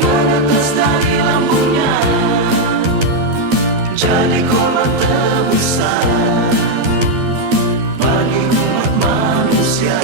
menetes dari lambungnya, jadi korban tebusan bagi umat manusia.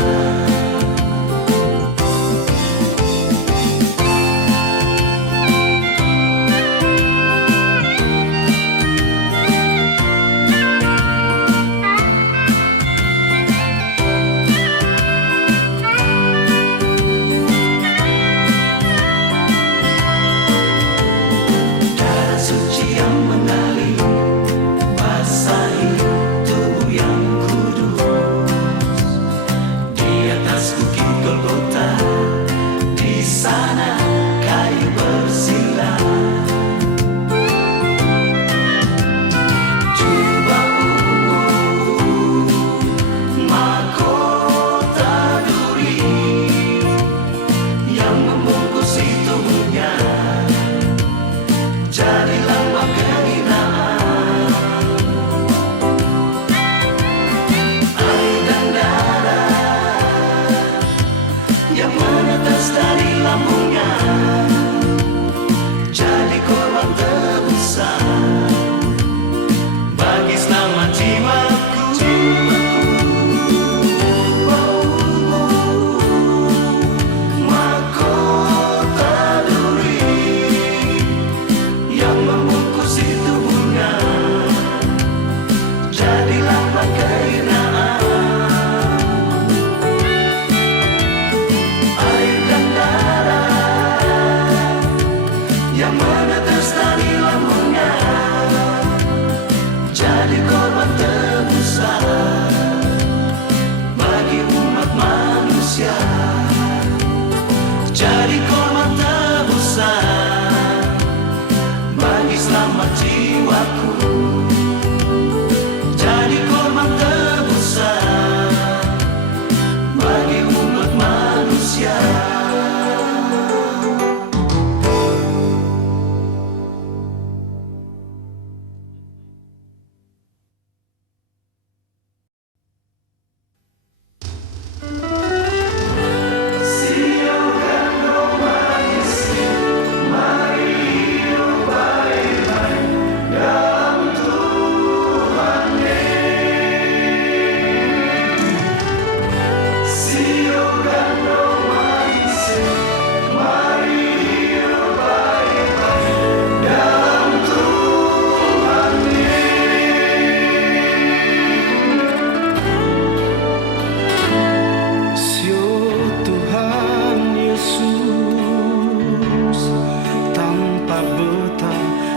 Jadi korban tebusan bagi selamat jiwaku. Jadi korban tebusan bagi umat manusia.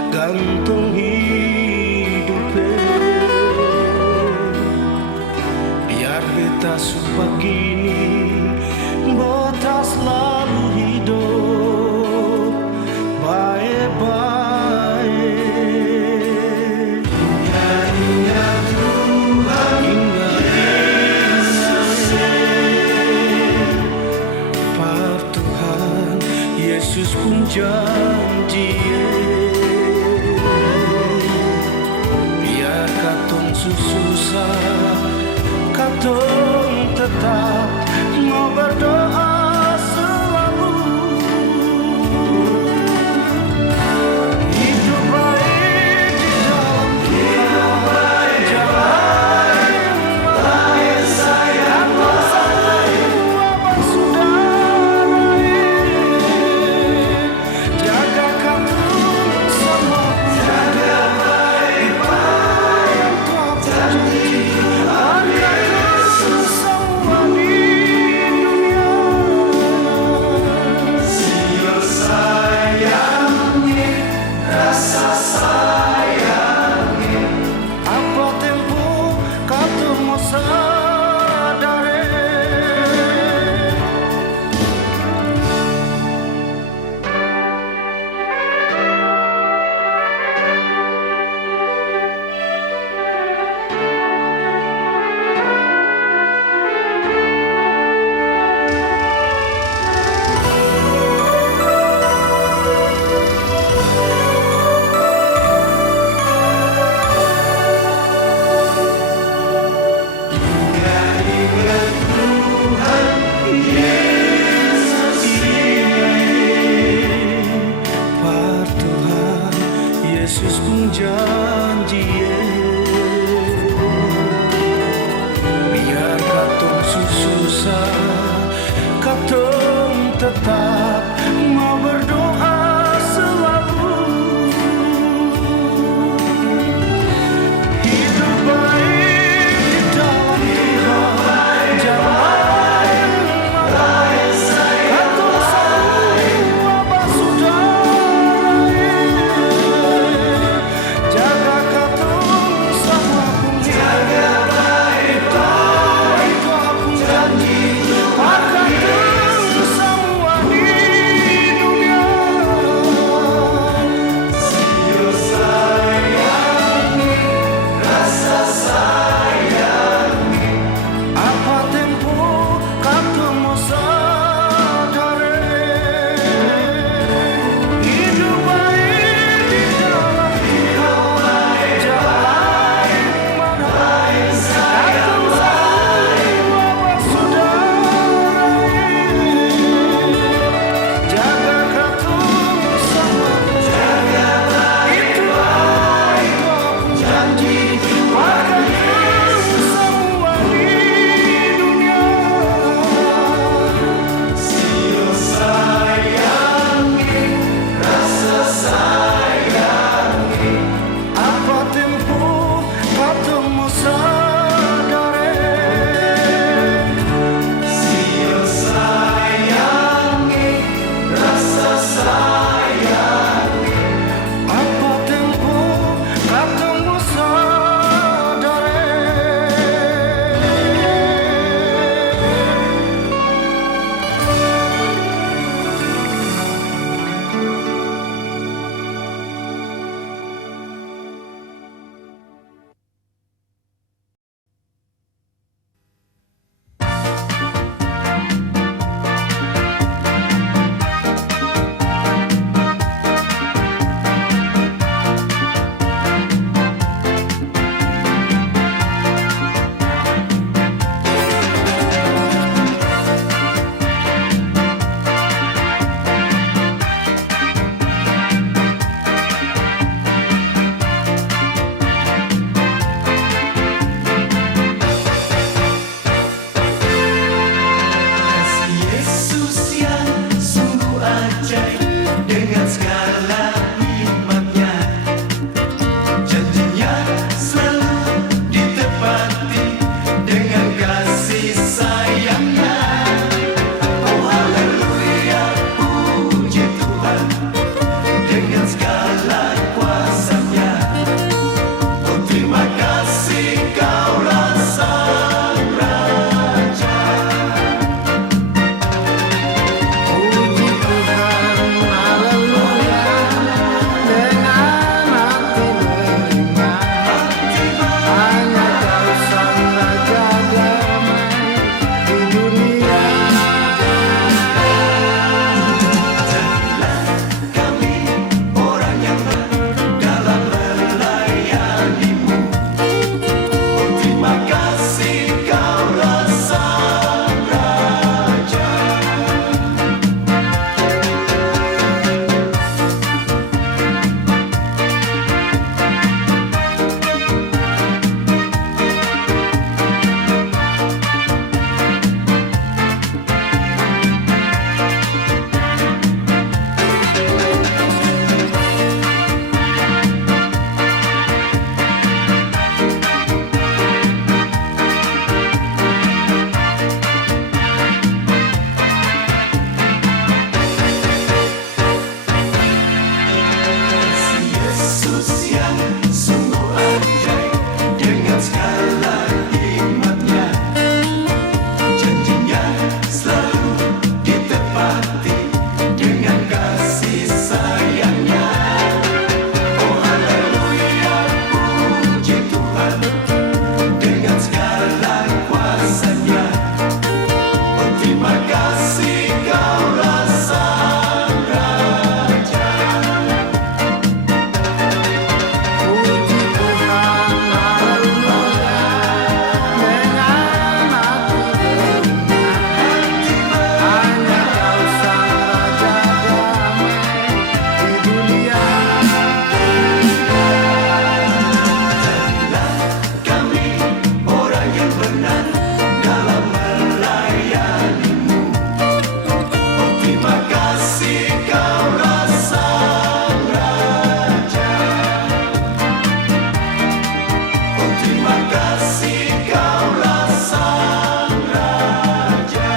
Gantung hidupnya, biar beta supaya gini, beta selalu hidup baik-baik. Ingat Tuhan, ingat Par Tuhan Yesus pun janji. Susah, katong tetap mau berdoa selalu. Hidup baik di dalam Tuhan, jalan baik sayang santai abang saudara, jaga katong sama jaga baik-baik. Yesus semua dengan segala hikmatnya. Janjinya selalu ditepati dengan kasih sayangnya. Oh haleluya, puji Tuhan dengan segala kuasanya. Oh terima kasih Kaulah Sang Raja. Puji Tuhan, haleluya, dengan hati beriman. Hanya Kau Sang Raja damai di dunia. Jadilah kami orang yang dalam melayani-Mu. Oh terima kasih Kaulah Sang Raja. Yesus yang sungguh ajaib dengan segala hikmatnya. Janjinya selalu ditepati dengan kasih sayangnya. Oh haleluya, puji Tuhan dengan segala kuasanya. Oh terima kasih Kaulah Sang Raja. Puji Tuhan, haleluya, dengan hati beriman. Hanya Kau Sang Raja damai di dunia. Jadilah kami orang yang benar dalam melayani-Mu. Oh terima kasih Kaulah Sang Raja. Oh terima kasih Kaulah Sang Raja.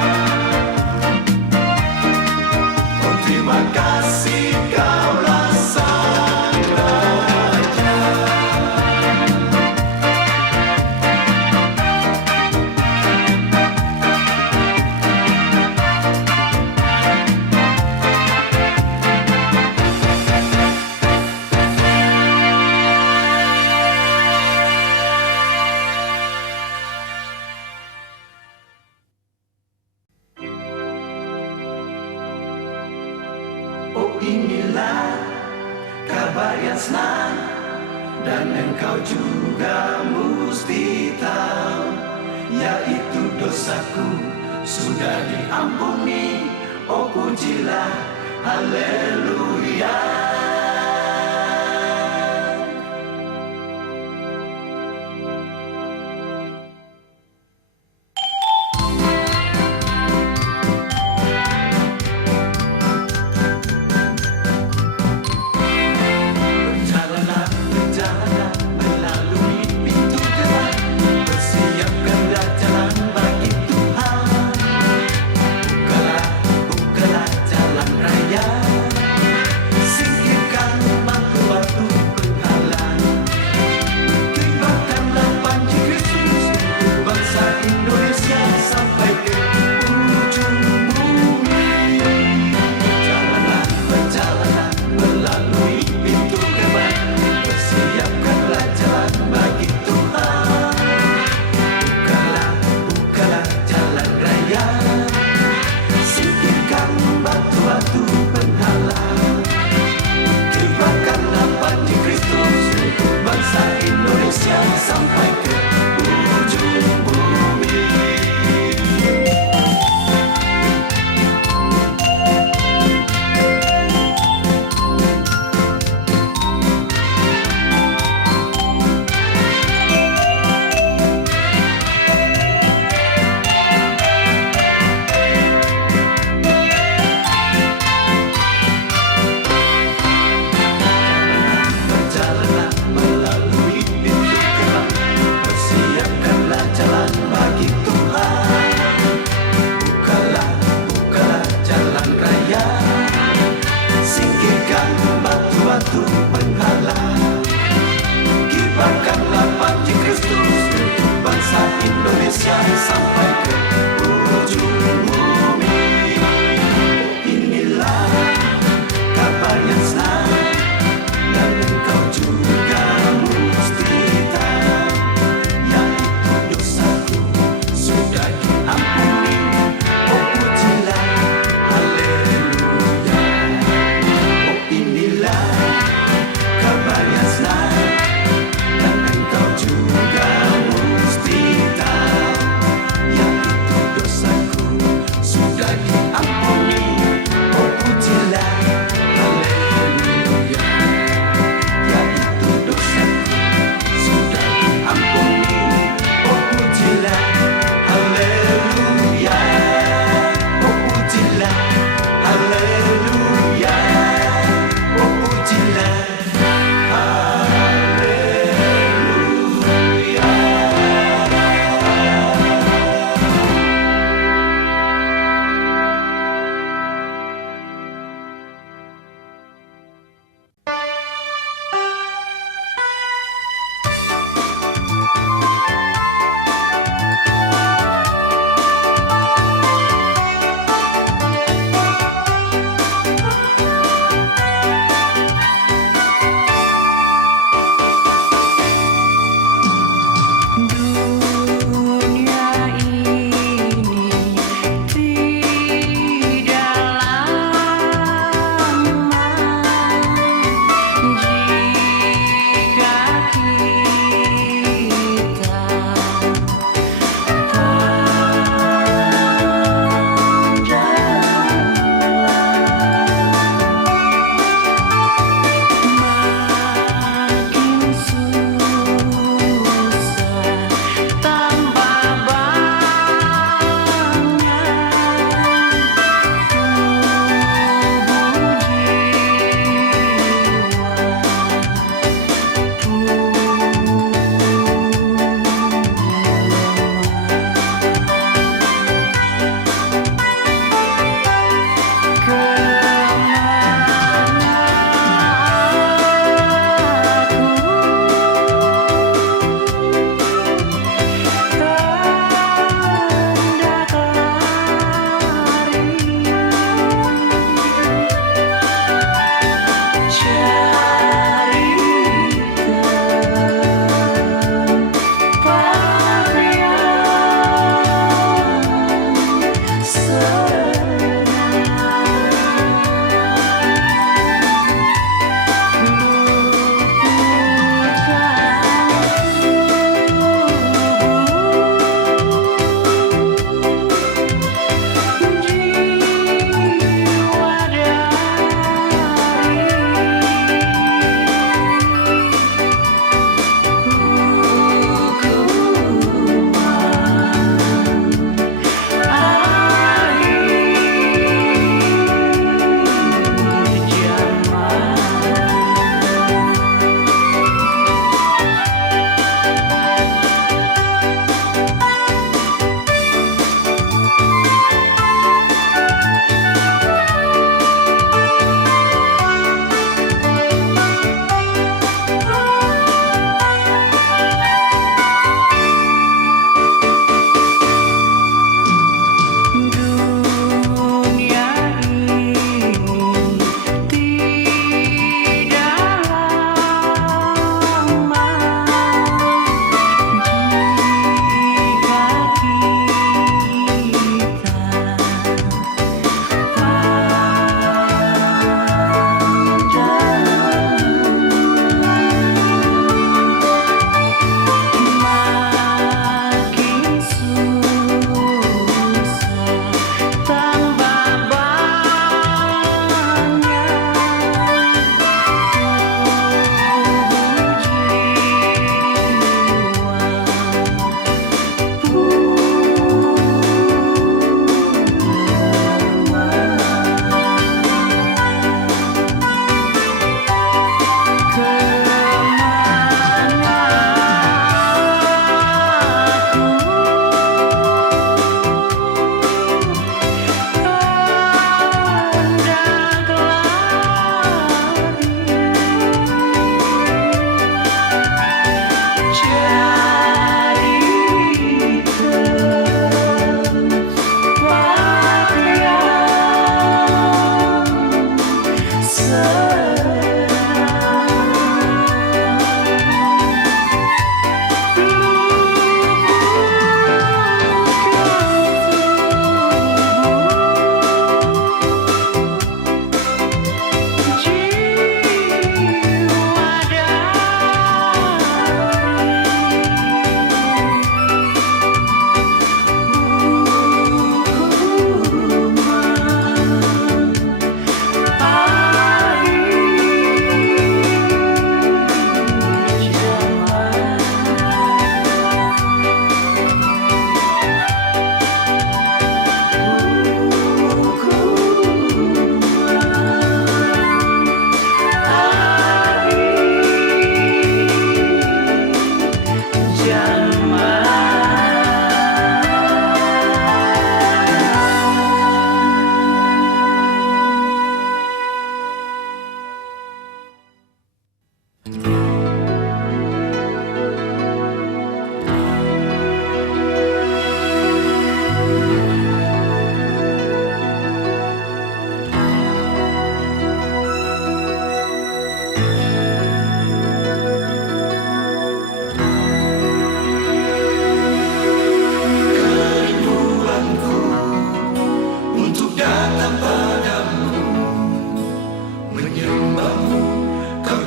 Oh terima kasih Kaulah Sang Raja. Oh inilah kabar yang senang, dan engkau juga musti tahu, yaitu dosaku sudah diampuni. Oh pujilah, haleluya. Berjalanlah melalui pintu gerak, bersiapkanlah jalan bagi Tuhan. Bukalah jalan raya, kabar yang senang, dan engkau juga mesti tahu yang itu dosaku sudah diampuni. Oh pujilah, haleluya. Yang itu dosaku sudah diampuni. Oh pujilah, haleluya. Oh pujilah, haleluya. Oh pujilah,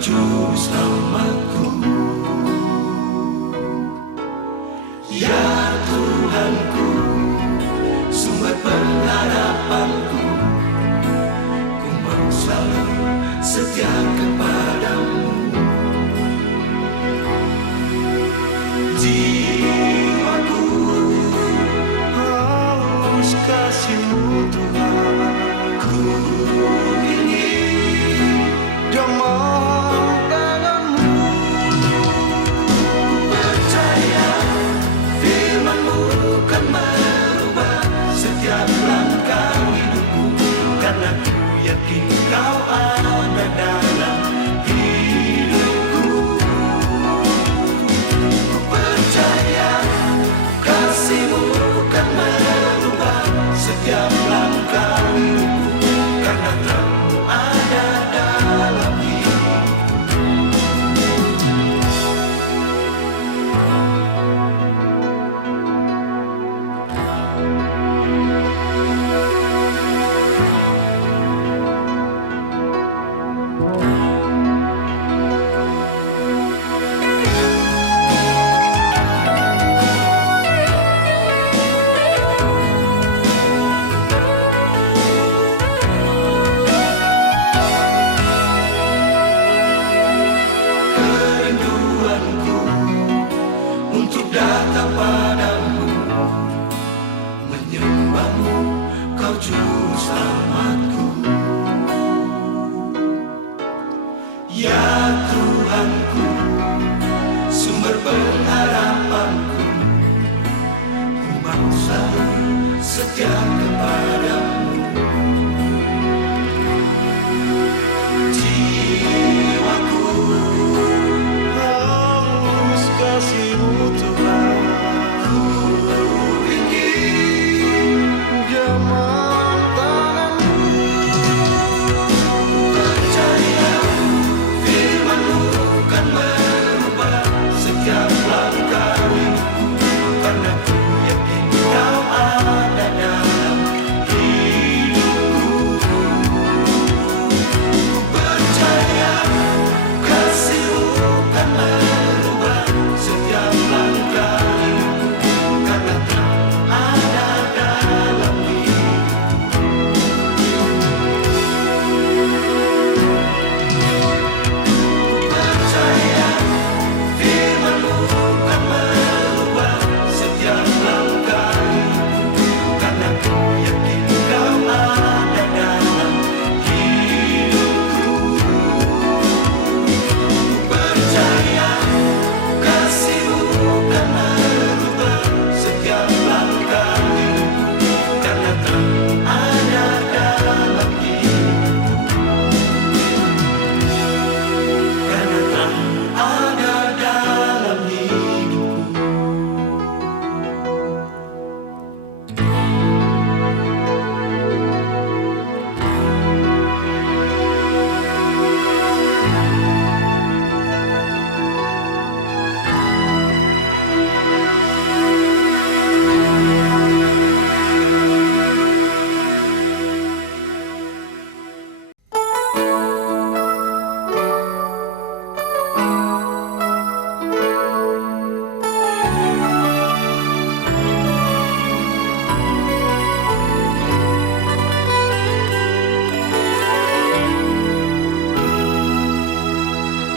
juru selamatku. Ya Tuhanku, sumber pengharapanku, ku mau selalu setia kepadamu. Jiwaku haus kasih-Mu Tuhan, ku ingin jamaah tangan-Mu. Ku percaya firman-Mu kan merubah setiap langkah hidupku, karena ku yakin Kau ada dalam hidupku. Ku percaya kasih-Mu kan merubah setiap langkah hidupku, karena Terang-Mu ada dalam hidupku. Kerinduanku untuk datang padamu, menyembah-Mu, Kau juru selamatku. Ya Tuhanku, sumber pengharapanku, ku mau selalu setia kepadamu. Jiwaku haus kasih-Mu Tuhan, ku ingin jamaah tangan-Mu. Percaya firman-Mu kan merubah setiap langkah hidupku, karena ku yakin Kau ada dalam hidupku. Ku percaya kasih-Mu kan merubah setiap langkah hidupku, karena Terang ada dalam hidupku. Ku percaya firman-Mu kan merubah setiap langkah hidupku, karena ku yakin Kau ada dalam hidupku. Ku percaya kasih-Mu kan merubah setiap langkah hidupku, karena Terang ada dalam hidupku. Karena Terang ada dalam hidupku.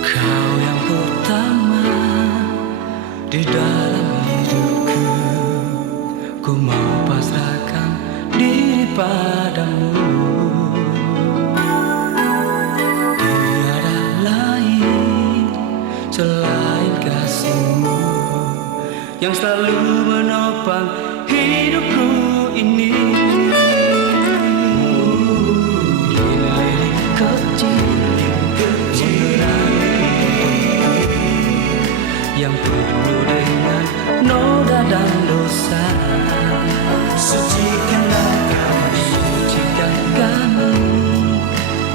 Kau yang pertama di dalam hidupku, ku mau pasrahkan diri padamu. Tiada lain selain kasih-Mu yang selalu menopang hidupku ini. Lilin kecil yang penuh dengan noda dan dosa, sucikanlah kami,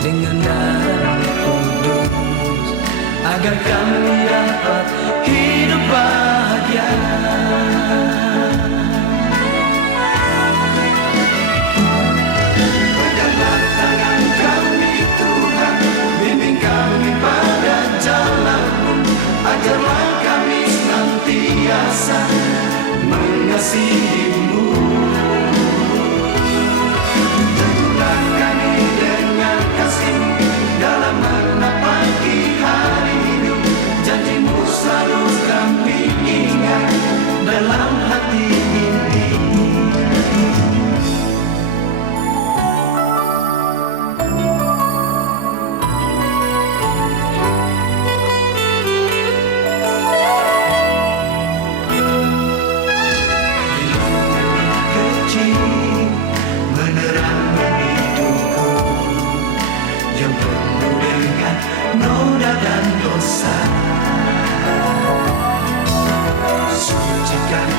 dengan darah-Mu kudus, agar kami dapat hidup bahagia. Peganglah tangan kami Tuhan, bimbing kami pada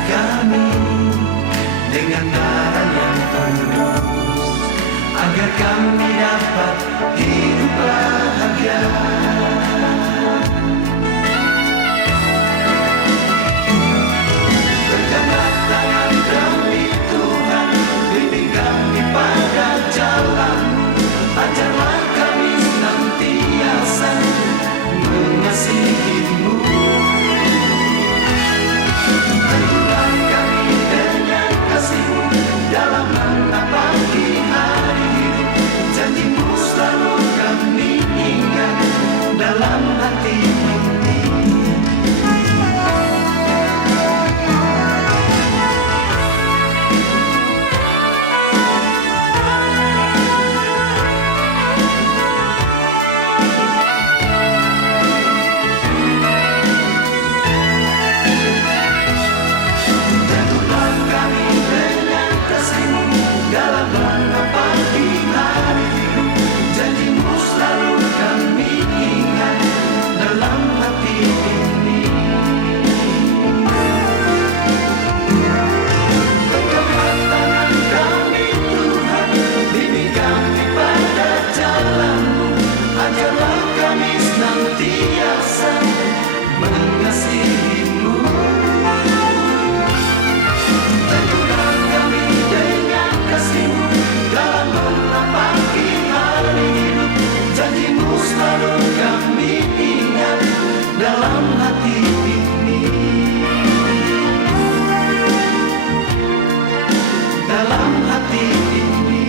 kami dengan darah yang tulus, agar kami dapat hidup bahagia. Genggam tangan kami Tuhan, bimbing kami pada jalan-Mu, ajarlah kami senantiasa mengasihi-Mu. Teguhlah kami dengan kasih-Mu dalam menapaki hari hidup. Janji-Mu selalu kami ingat dalam hati ini. Teguhlah kami dengan kasih-Mu dalam menapaki hari hidup. Janji-Mu selalu kami ingat dalam hati ini. Genggam tangan kami Tuhan, bimbing kami pada jalan-Mu, ajarlah kami senantiasa mengasihi-Mu. Teguhlah kami dengan kasih-Mu dalam menapaki hari hidup. Janji-Mu selalu kami ingat dalam hati ini. Dalam hati ini.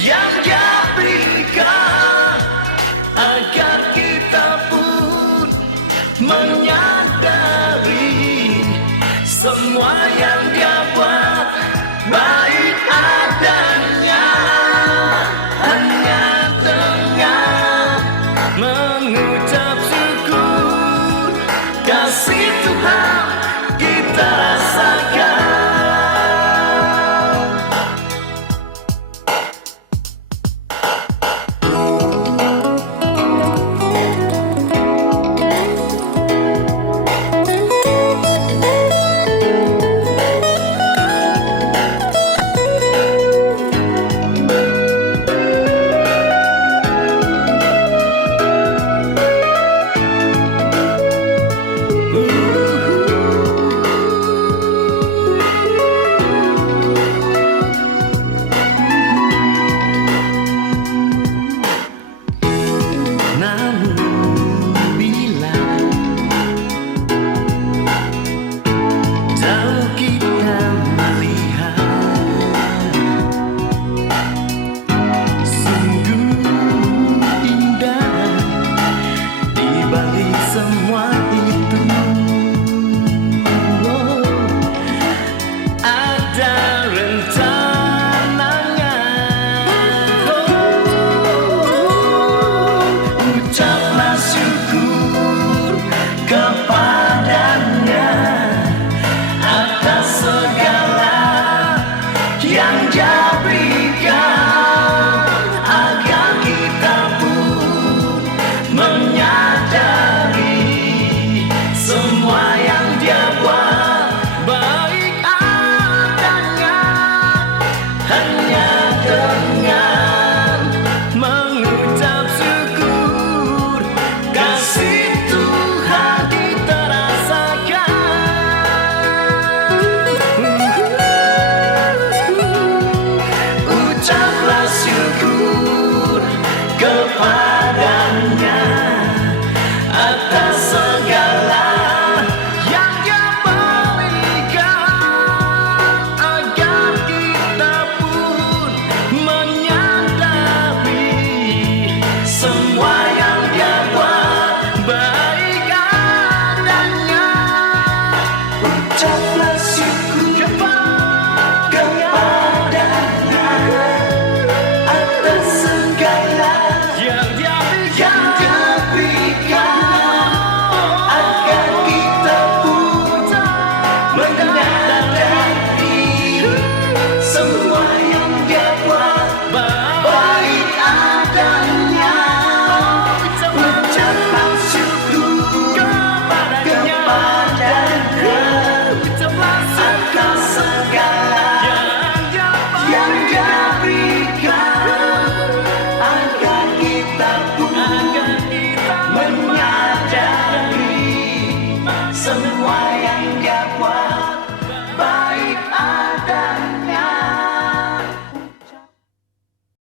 Yang jauh